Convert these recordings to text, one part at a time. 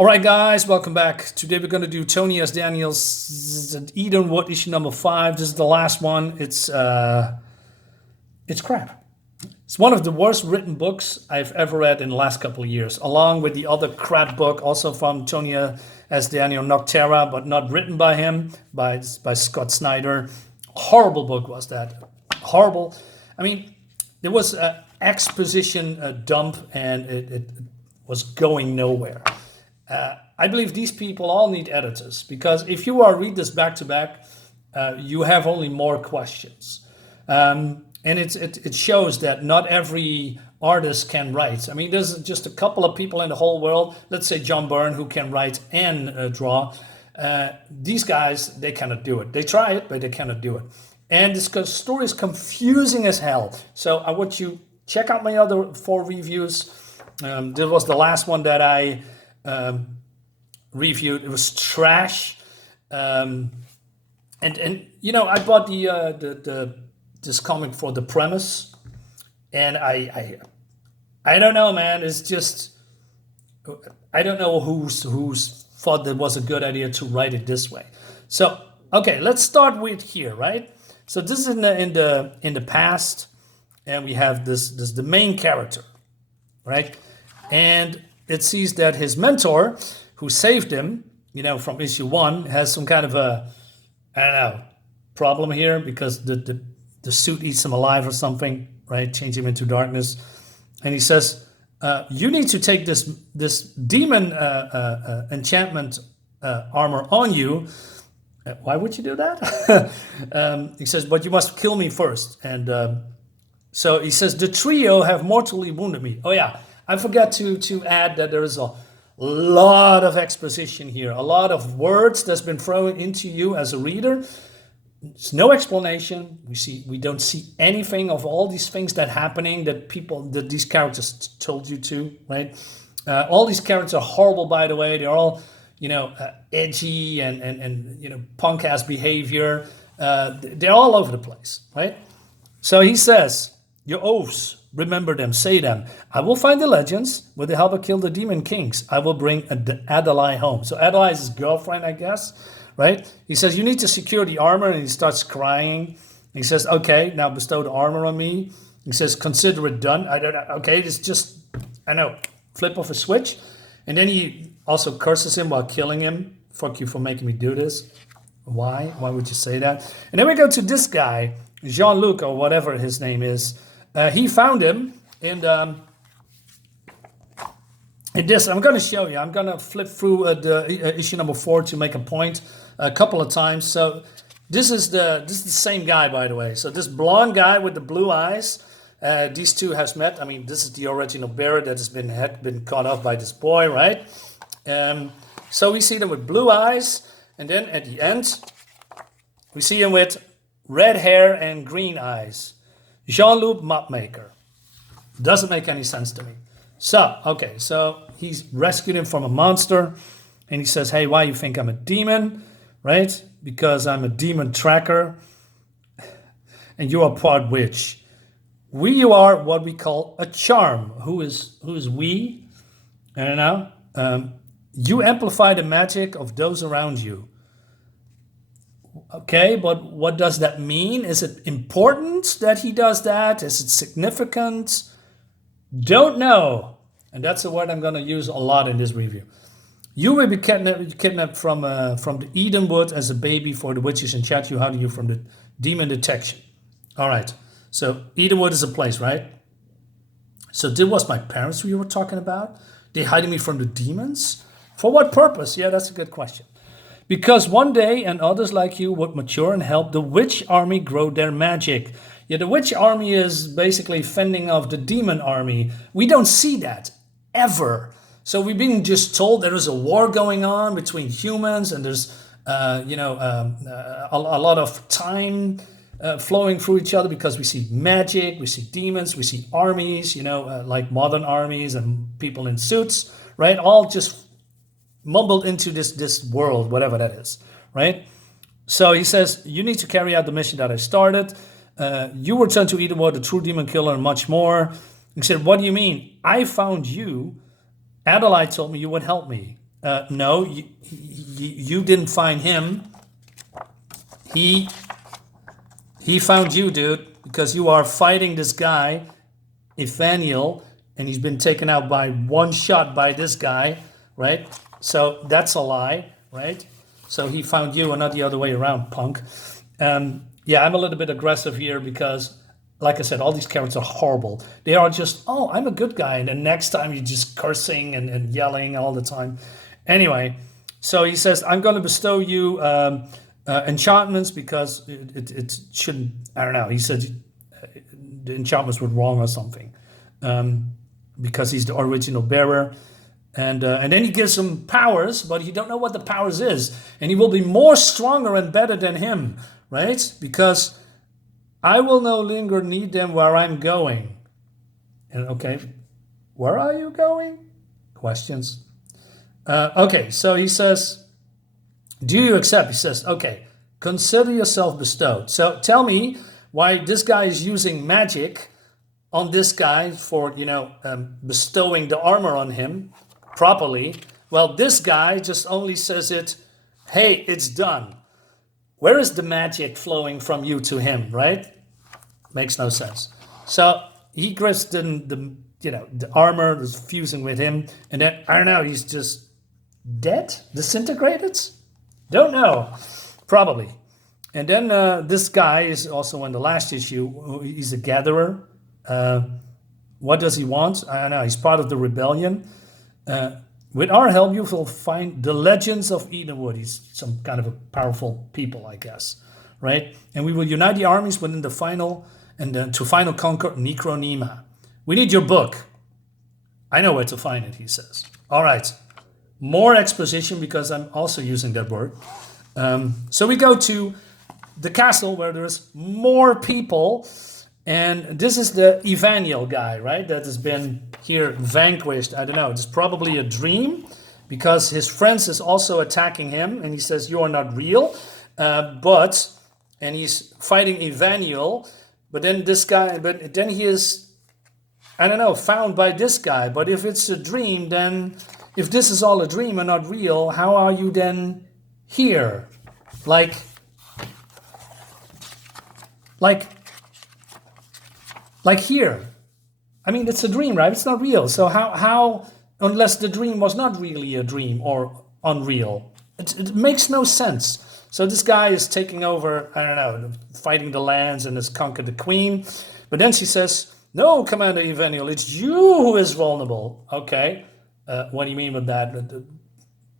All right, guys, welcome back. Today we're going to do Tony S. Daniels' Edenwood issue number 5. This is the last one. It's crap. It's one of the worst written books I've ever read in the last couple of years, along with the other crap book, also from Tony S. Daniel, Nocterra, but not written by him, by Scott Snyder. Horrible book was that. Horrible. I mean, there was an exposition dump, and it was going nowhere. I believe these people all need editors, because if you read this back to back, you have only more questions. And it shows that not every artist can write. I mean, there's just a couple of people in the whole world, let's say John Byrne, who can write and draw. These guys, they cannot do it. They try it, but they cannot do it. And this story is confusing as hell. So I want you check out my other 4 reviews. This was the last one that I reviewed. It was trash. And you know, I bought this comic for the premise, and I don't know, man. It's just, I don't know who's thought that was a good idea to write it this way. So okay, let's start with here, right? So this is in the past, and we have this the main character, right? And it sees that his mentor, who saved him, you know, from issue 1, has some kind of a, I don't know, problem here, because the suit eats him alive or something, right? Change him into darkness. And he says, you need to take this demon enchantment armor on you. Why would you do that? He says, but you must kill me first. And so he says, the trio have mortally wounded me. Oh yeah, I forgot to add that there is a lot of exposition here, a lot of words that's been thrown into you as a reader. There's no explanation. We don't see anything of all these things that happening that these characters told you to, right? All these characters are horrible, by the way. They're all, you know, edgy and you know, punk ass behavior. They're all over the place, right? So he says, your oaths, remember them, say them. I will find the legends. With the help of kill the demon kings, I will bring Adelaide home. So Adelaide is his girlfriend, I guess, right? He says, you need to secure the armor, and he starts crying. He says, okay, now bestow the armor on me. He says, consider it done. I don't know. Okay, it's just, I know, flip off a switch. And then he also curses him while killing him. Fuck you for making me do this. Why? Why would you say that? And then we go to this guy, Jean-Luc, or whatever his name is. He found him, and in this, I'm going to show you. I'm going to flip through the issue number 4 to make a point a couple of times. So this is the same guy, by the way. So this blonde guy with the blue eyes, these two have met. I mean, this is the original bearer that had been caught off by this boy, right? So we see them with blue eyes, and then at the end, we see him with red hair and green eyes. Jean-Luc Mapmaker. Doesn't make any sense to me. So, okay, so he's rescued him from a monster, and he says, hey, why you think I'm a demon, right? Because I'm a demon tracker, and you are part witch. You are what we call a charm. Who is we? I don't know. You amplify the magic of those around you. Okay, but what does that mean? Is it important that he does that? Is it significant? Don't know. And that's the word I'm going to use a lot in this review. You will be kidnapped from the Edenwood as a baby for the witches and chat you how do you from the demon detection. All right, so Edenwood is a place, right? So this was my parents we were talking about? They hiding me from the demons? For what purpose? Yeah, that's a good question. Because one day, and others like you would mature and help the witch army grow their magic. Yeah, the witch army is basically fending off the demon army. We don't see that, ever. So we've been just told there is a war going on between humans, and there's, a lot of time flowing through each other, because we see magic, we see demons, we see armies, like modern armies and people in suits, right? All just mumbled into this world, whatever that is, right? So he says, you need to carry out the mission that I started. You return to Edenwood, the true demon killer, and much more. He said, what do you mean? I found you. Adelaide told me you would help me. No, you didn't find him. He found you, dude, because you are fighting this guy, Evaniel, and he's been taken out by one shot by this guy, right? So that's a lie, right? So he found you and not the other way around, punk. Yeah, I'm a little bit aggressive here because, like I said, all these characters are horrible. They are just, oh, I'm a good guy. And then next time you're just cursing and yelling all the time. Anyway, so he says, I'm going to bestow you enchantments because it shouldn't, I don't know. He said the enchantments were wrong or something because he's the original bearer. And then he gives him powers, but he don't know what the powers is. And he will be more stronger and better than him, right? Because I will no longer need them where I'm going. And okay, where are you going? Questions. Okay, so he says, do you accept? He says, okay, consider yourself bestowed. So tell me why this guy is using magic on this guy for, bestowing the armor on him properly. Well, this guy just only says it, hey, it's done. Where is the magic flowing from you to him, right? Makes no sense. So he grabs the armor is fusing with him, and then, I don't know, he's just dead? Disintegrated? Don't know. Probably. And then this guy is also in the last issue. He's a gatherer. What does he want? I don't know. He's part of the rebellion. With our help, you will find the legends of Edenwood. He's some kind of a powerful people, I guess, right? And we will unite the armies within the final and to final conquer Necronema. We need your book. I know where to find it, he says. All right. More exposition because I'm also using that word. So we go to the castle where there's more people. And this is the Evaniel guy, right? That has been here vanquished. I don't know. It's probably a dream because his friends is also attacking him. And he says, you are not real. And he's fighting Evaniel. But then he is, I don't know, found by this guy. But if it's a dream, then if this is all a dream and not real, how are you then here? Like here. I mean, it's a dream, right? It's not real. So how unless the dream was not really a dream or unreal, it makes no sense. So this guy is taking over, I don't know, fighting the lands and has conquered the queen. But then she says, no, Commander Evaniel, it's you who is vulnerable. Okay, what do you mean with that?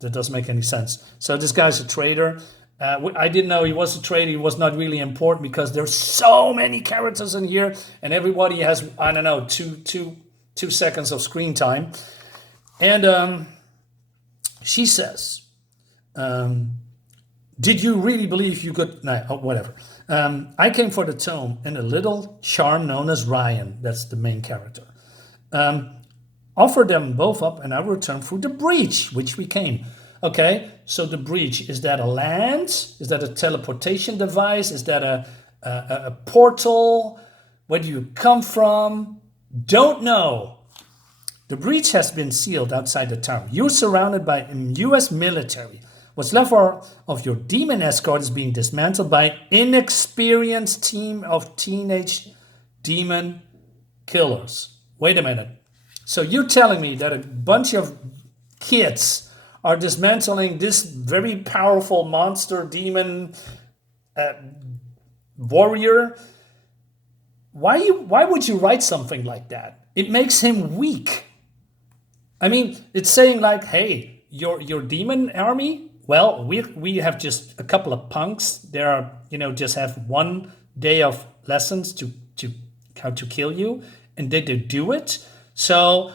That doesn't make any sense. So this guy's a traitor. I didn't know he was a traitor. He was not really important because there's so many characters in here and everybody has, I don't know, two seconds of screen time. And she says, did you really believe you could... No, whatever. I came for the tome and a little charm known as Rion. That's the main character. Offer them both up and I will return through the breach, which we came. Okay, so the breach, is that a land? Is that a teleportation device? Is that a portal? Where do you come from? Don't know. The breach has been sealed outside the town. You're surrounded by US military. What's left of your demon escort is being dismantled by an inexperienced team of teenage demon killers. Wait a minute. So you're telling me that a bunch of kids are dismantling this very powerful monster demon warrior? Why would you write something like that? It makes him weak. I mean, it's saying like, hey, your demon army, well, we have just a couple of punks. There are, just have 1 day of lessons to how to kill you, and they do it. So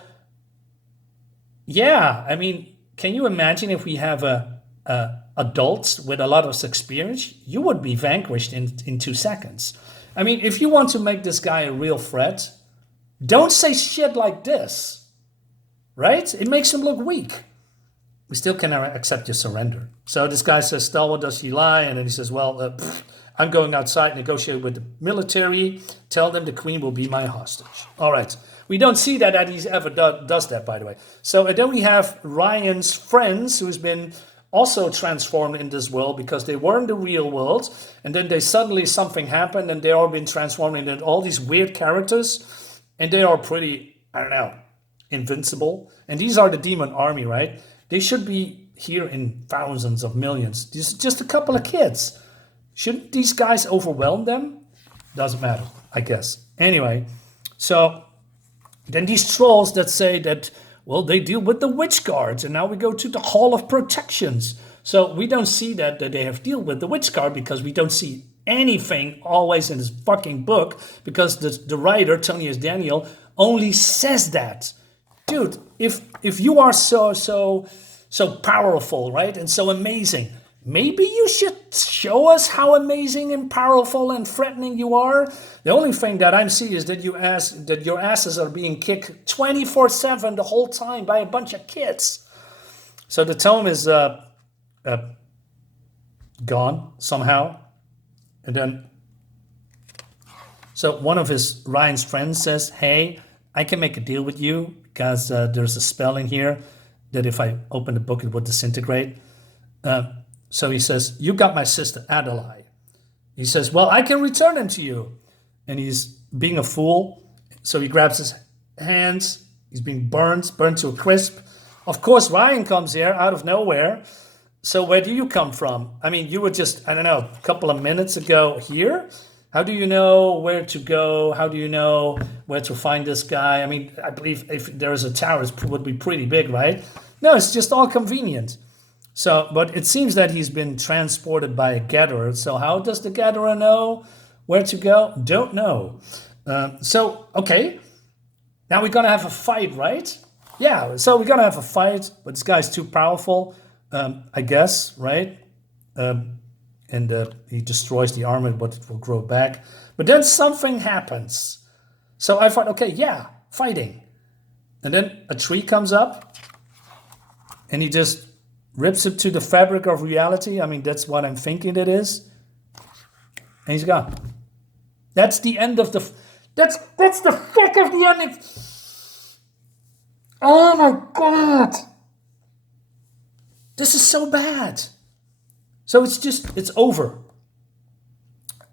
yeah, I mean, can you imagine if we have adults with a lot of experience? You would be vanquished in 2 seconds. I mean, if you want to make this guy a real threat, don't say shit like this, right? It makes him look weak. We still cannot accept your surrender. So this guy says, Stalwart, does he lie? And then he says, well, I'm going outside, negotiate with the military, tell them the queen will be my hostage. All right. we don't see that he's ever does that, by the way. So and then we have Ryan's friends, who's been also transformed in this world because they were in the real world, and then they suddenly something happened, and they all been transformed into all these weird characters, and they are pretty, I don't know, invincible. And these are the demon army, right? They should be here in thousands of millions. This is just a couple of kids. Shouldn't these guys overwhelm them? Doesn't matter, I guess. Anyway, so then these trolls that say that, well, they deal with the witch guards, and now we go to the Hall of Protections. So we don't see that they have deal with the witch guard because we don't see anything always in this fucking book, because the writer, Tony S. Daniel, only says that. Dude, if you are so powerful, right, and so amazing, maybe you should show us how amazing and powerful and threatening you are. The only thing that I'm seeing is that your asses are being kicked 24/7 the whole time by a bunch of kids. So the tome is gone somehow, and then so one of Ryan's friends says, "Hey, I can make a deal with you because there's a spell in here that if I open the book it would disintegrate." So he says, "You got my sister Adelaide." He says, "Well, I can return them to you." And he's being a fool. So he grabs his hands. He's being burned to a crisp. Of course, Ryan comes here out of nowhere. So where do you come from? I mean, you were just, I don't know, a couple of minutes ago here. How do you know where to go? How do you know where to find this guy? I mean, I believe if there is a tower, it would be pretty big, right? No, it's just all convenient. So, but it seems that he's been transported by a gatherer. So how does the gatherer know where to go? Don't know. So, okay. Now we're going to have a fight, right? Yeah, so we're going to have a fight, but this guy's too powerful, I guess, right? And he destroys the armor, but it will grow back. But then something happens. So I thought, okay, yeah, fighting. And then a tree comes up, and he just rips it to the fabric of reality. I mean, that's what I'm thinking it is. And he's gone. That's the end of the... That's the fuck of the ending. Oh my God. This is so bad. So it's over.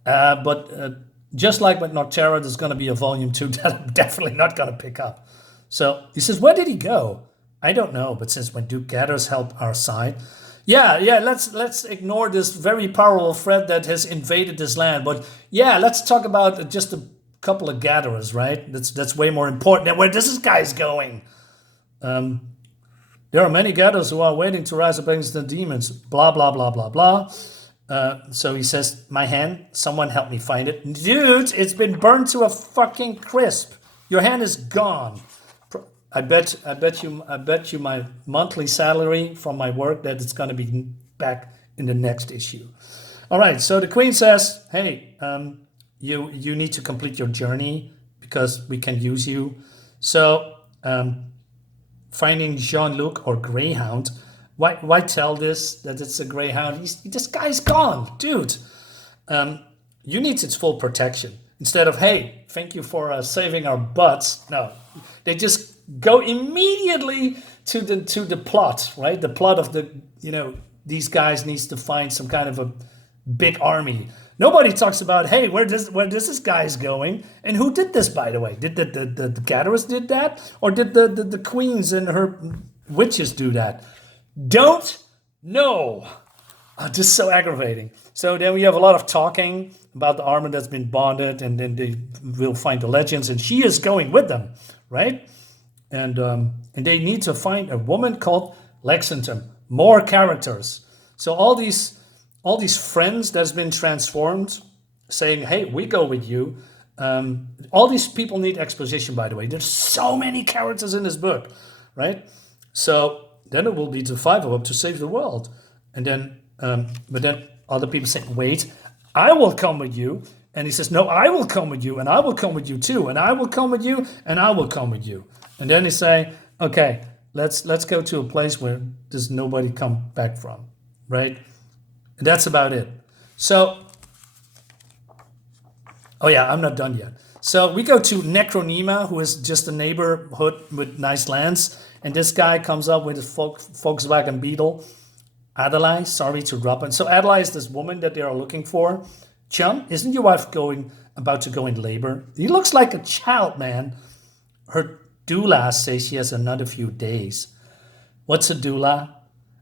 But just like with Noctera, there's going to be a volume 2 that I'm definitely not going to pick up. So he says, where did he go? I don't know, but since when do gatherers help our side? Yeah, let's ignore this very powerful threat that has invaded this land. But yeah, let's talk about just a couple of gatherers, right? That's way more important than where this guy's going. There are many gatherers who are waiting to rise up against the demons. Blah, blah, blah, blah, blah. So he says, my hand, someone help me find it. Dude, it's been burned to a fucking crisp. Your hand is gone. I bet you my monthly salary from my work that it's going to be back in the next issue. All right, so the queen says, hey, you need to complete your journey because we can use you. So finding Jean-Luc or Greyhound, why tell that it's a Greyhound? This guy's gone, dude. You need its full protection. Instead of, hey, thank you for saving our butts. No, they just go immediately to the plot, right? The plot of these guys needs to find some kind of a big army. Nobody talks about, hey, where this guy's going, and who did this, by the way? Did the gatherers did that, or did the queens and her witches do that? Don't know. Oh, this is so aggravating. So then we have a lot of talking about the armor that's been bonded, and then they will find the legends, and she is going with them, right? And they need to find a woman called Lexington. More characters. So all these friends that's been transformed, saying, "Hey, we go with you." All these people need exposition. By the way, there's so many characters in this book, right? So then it will be to 5 of them to save the world, and then but then other people say, "Wait, I will come with you." And he says, "No, I will come with you, and I will come with you too, and I will come with you, and I will come with you." And then he say, "Okay, let's go to a place where there's nobody come back from," right? And that's about it. So, oh yeah, I'm not done yet. So we go to Necronema, who is just a neighborhood with nice lands. And this guy comes up with his Volkswagen Beetle. Adelaide, sorry to drop it. So Adelaide is this woman that they are looking for. Chum, isn't your wife about to go in labor? He looks like a child, man. Her doula says she has another few days. What's a doula?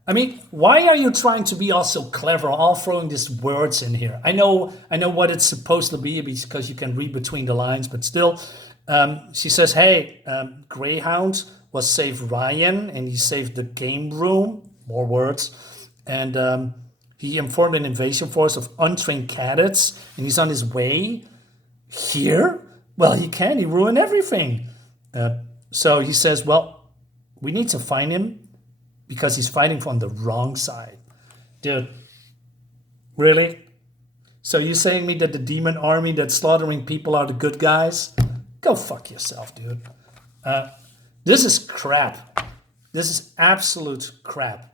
I mean, why are you trying to be all so clever, all throwing these words in here? I know what it's supposed to be because you can read between the lines, but still, she says, hey, Greyhound was saved Rion, and he saved the game room, more words, and he informed an invasion force of untrained cadets, and he's on his way here? Well, he ruined everything. So he says, well, we need to find him, because he's fighting from the wrong side. Dude, really? So you're saying me that the demon army that's slaughtering people are the good guys? Go fuck yourself, dude. This is crap. This is absolute crap.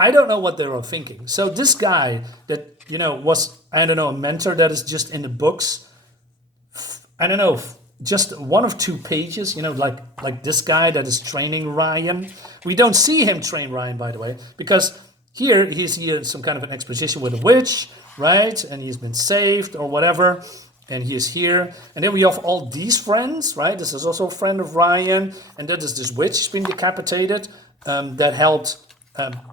I don't know what they were thinking. So this guy that, was, I don't know, a mentor that is just in the books, I don't know, just one of 2 pages, like this guy that is training Rion. We don't see him train Rion, by the way, because he's here in some kind of an exposition with a witch, right? And he's been saved or whatever, and he is here. And then we have all these friends, right? This is also a friend of Rion, and that is this witch who's been decapitated that helped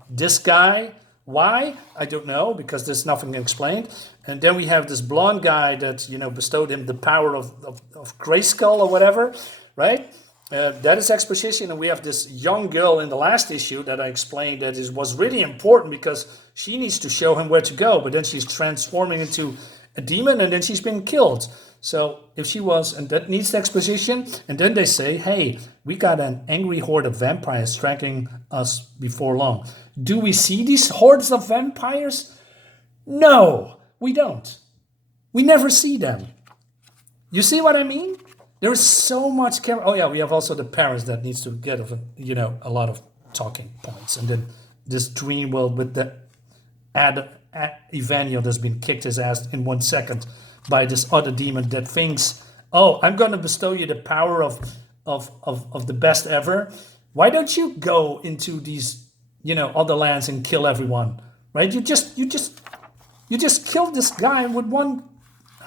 this guy. Why? I don't know, because there's nothing explained. And then we have this blonde guy that, bestowed him the power of Grayskull or whatever, right? That is exposition. And we have this young girl in the last issue that I explained that was really important because she needs to show him where to go. But then she's transforming into a demon and then she's been killed. So if she was, and that needs exposition, and then they say, hey, we got an angry horde of vampires tracking us before long. Do we see these hordes of vampires? No, we don't. We never see them. You see what I mean? There's so much care. Oh yeah, we have also the parents that needs to get a lot of talking points. And then this dream world with the Evaniel that's been kicked his ass in 1 second by this other demon that thinks, oh, I'm going to bestow you the power of the best ever. Why don't you go into these, other lands and kill everyone, right? You just killed this guy with one.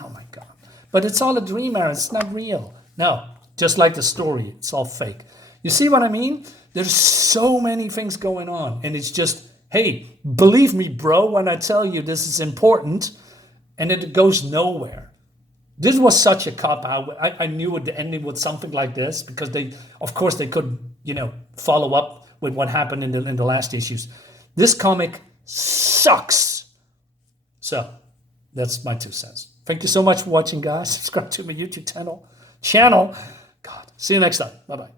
Oh my God. But it's all a dream, Aaron. It's not real. No, just like the story. It's all fake. You see what I mean? There's so many things going on. And it's just, hey, believe me, bro, when I tell you this is important. And it goes nowhere. This was such a cop-out. I knew the ending was something like this because they could, follow up with what happened in the last issues. This comic sucks. So that's my 2 cents. Thank you so much for watching, guys. Subscribe to my YouTube channel. God, see you next time. Bye-bye.